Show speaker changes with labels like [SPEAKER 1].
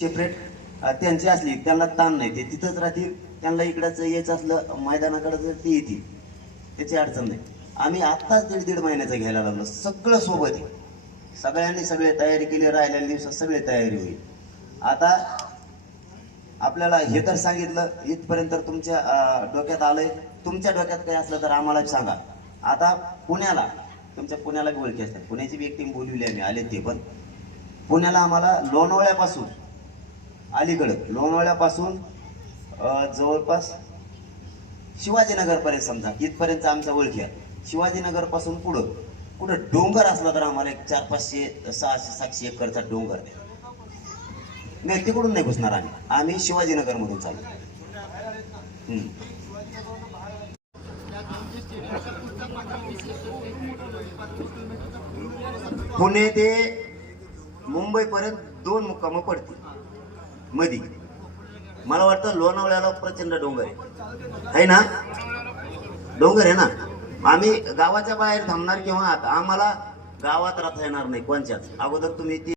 [SPEAKER 1] Separate त्यांची असली त्यांना ताण नाही. ते तिथंच राहतील त्यांना इकडंच यायचं असलं मैदानाकडं जर ते येतील त्याची अडचण नाही. आम्ही आत्ताच दीड दीड महिन्याचं घ्यायला लागलो. सगळं सोबत आहे. सगळ्यांनी सगळे तयारी केली राहिलेल्या दिवसात सगळी तयारी होईल. आता आपल्याला हे तर सांगितलं इथपर्यंत तुमच्या डोक्यात आलंय. तुमच्या डोक्यात काही असलं तर आम्हाला सांगा. आता पुण्याला तुमच्या पुण्याला बी ओळखी असतात. पुण्याची बी एक टीम बोलविली आम्ही आले ते पण. पुण्याला आम्हाला लोणावळ्यापासून अलीकडं लोणावळ्यापासून जवळपास शिवाजीनगरपर्यंत समजा इथपर्यंत आमचा ओळखी आहे. शिवाजीनगरपासून पुढं कुठं डोंगर असला तर आम्हाला एक चार पाचशे सहाशे सातशे एकरचा डोंगर द्या. नाही तिकडून नाही घुसणार आम्ही. आम्ही शिवाजीनगरमधून चालू. पुणे ते मुंबईपर्यंत दोन मुक्कामं पडतील. मधी. मला वाटतं लोणावळ्याला प्रचंड डोंगर आहे. है ना? डोंगर आहे ना? आम्ही गावाच्या बाहेर थांबणार किंवा आता आम्हाला गावात राहता येणार नाही कोणच्याच. अगोदर तुम्ही ती